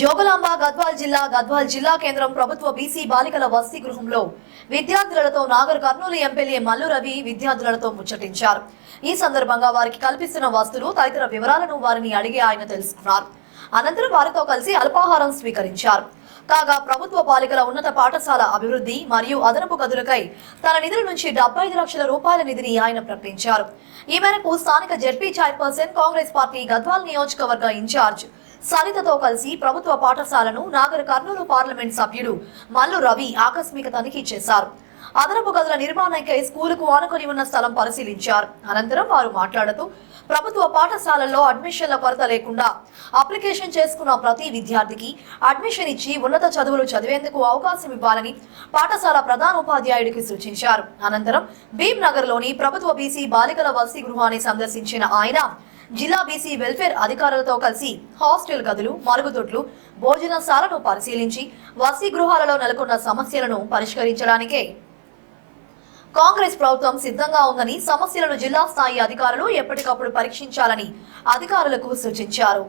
జోగులాంబ గద్వాల్ జిల్లా కేంద్రం ప్రభుత్వ బీసీ బాలికల వసతి గృహంలో విద్యార్థులతో నాగర్ కర్నూలు ఎమ్మెల్యే మల్లు రవి విద్యార్థులతో ముచ్చటించారు. ఈ సందర్భంగా వారికి కల్పిస్తున్న వస్తువులు తదితర వివరాలను వారిని అడిగి ఆయన తెలుసుకున్నారు. అనంతరం వారితో కలిసి అల్పాహారం స్వీకరించారు. కాగా ప్రభుత్వ బాలికల ఉన్నత పాఠశాల అభివృద్ధి మరియు అదనపు గదులకై తన నిధుల నుంచి 75 లక్షల రూపాయల నిధిని ఆయన ప్రకటించారు. ఈ మేరకు స్థానిక ZP chairperson Congress party Gadwal నియోజకవర్గ ఇన్ఛార్జ్ సరితతో కలిసి ప్రభుత్వ పాఠశాలను నాగర్ కర్నూలు పార్లమెంట్ సభ్యుడు మల్లు రవి ఆకస్మిక తనిఖీ చేశారు. అదనపు గదుల నిర్మాణానికై స్కూలుకు ఆనుకొని ఉన్న స్థలం పరిశీలించారు. అనంతరం వారు మాట్లాడుతూ ప్రభుత్వ పాఠశాలల్లో అడ్మిషన్ల కొరత లేకుండా అప్లికేషన్ చేసుకున్న ప్రతి విద్యార్థికి అడ్మిషన్ ఇచ్చి ఉన్నత చదువులు చదివేందుకు అవకాశం ఇవ్వాలని పాఠశాల ప్రధానోపాధ్యాయుడికి సూచించారు. అనంతరం భీమ్ నగర్ లోని ప్రభుత్వ బీసీ బాలికల వసతి గృహాన్ని సందర్శించిన ఆయన జిల్లా బీసీ వెల్ఫేర్ అధికారులతో కలిసి హాస్టల్ గదులు, మరుగుదొడ్లు, భోజనశాలను పరిశీలించి వసతి గృహాలలో నెలకొన్న సమస్యలను పరిష్కరించడానికే కాంగ్రెస్ ప్రభుత్వం సిద్ధంగా ఉందని, సమస్యలను జిల్లా స్థాయి అధికారులు ఎప్పటికప్పుడు పరీక్షించాలని అధికారులకు సూచించారు.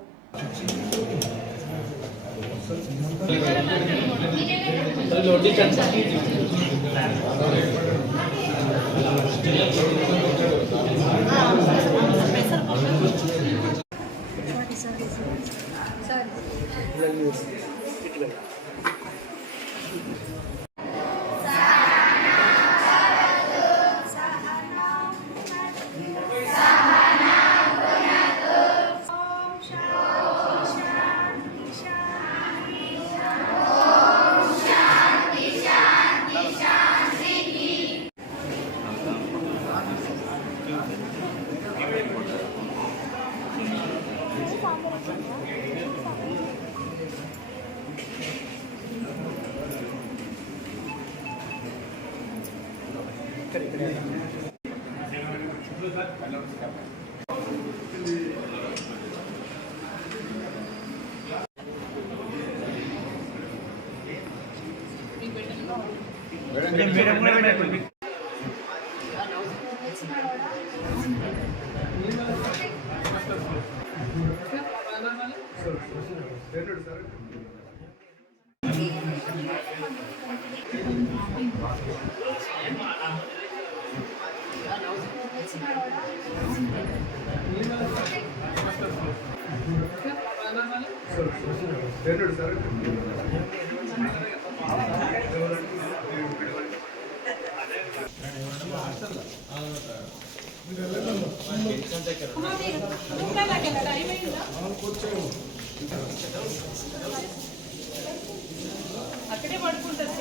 అక్కడే పడుకుంటారు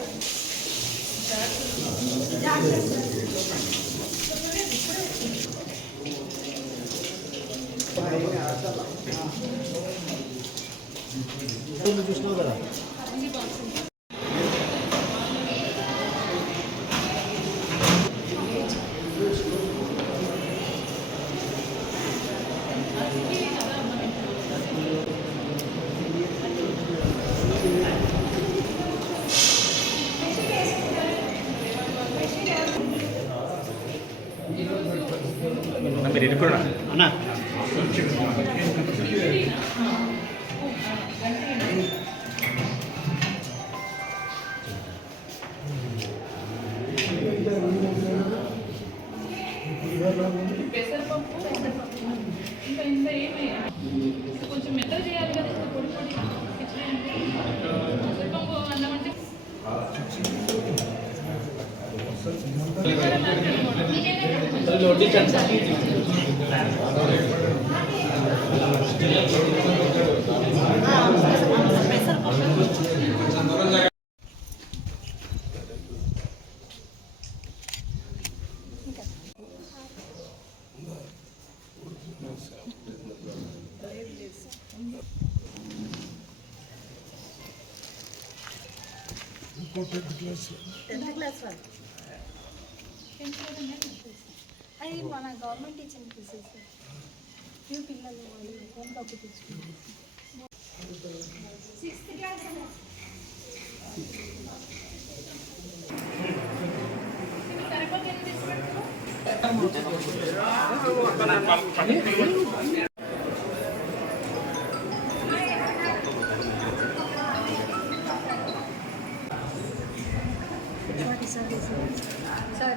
చూసినావు కదా. మీరు ఎడుకున్నా అన్నా పెసరపప్పు ఇంకా ఇంత ఏమి కొంచెం మెత్తగా చేయాలి కదా, ఇంకా పొడి పొడి పెసరపప్పు అన్నం అంటే అది మన గవర్నమెంట్ టీచింగ్ ఫీజెస్ ఫ్యూ పిల్లలు హోమ్ తప్పు తెచ్చుకున్నారు. 6th క్లాస్ సరిపోతే సరే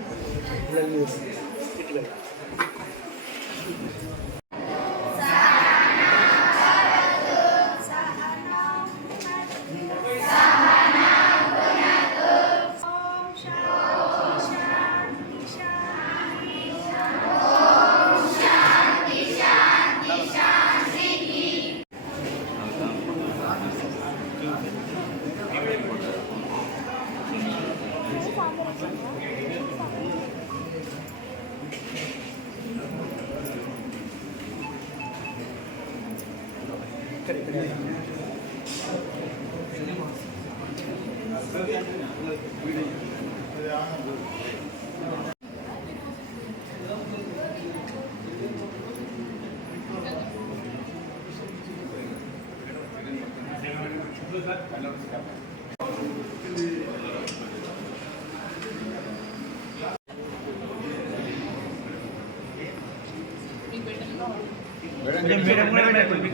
మీకు పెట్టిన మేడం కూడా పెట్టండి.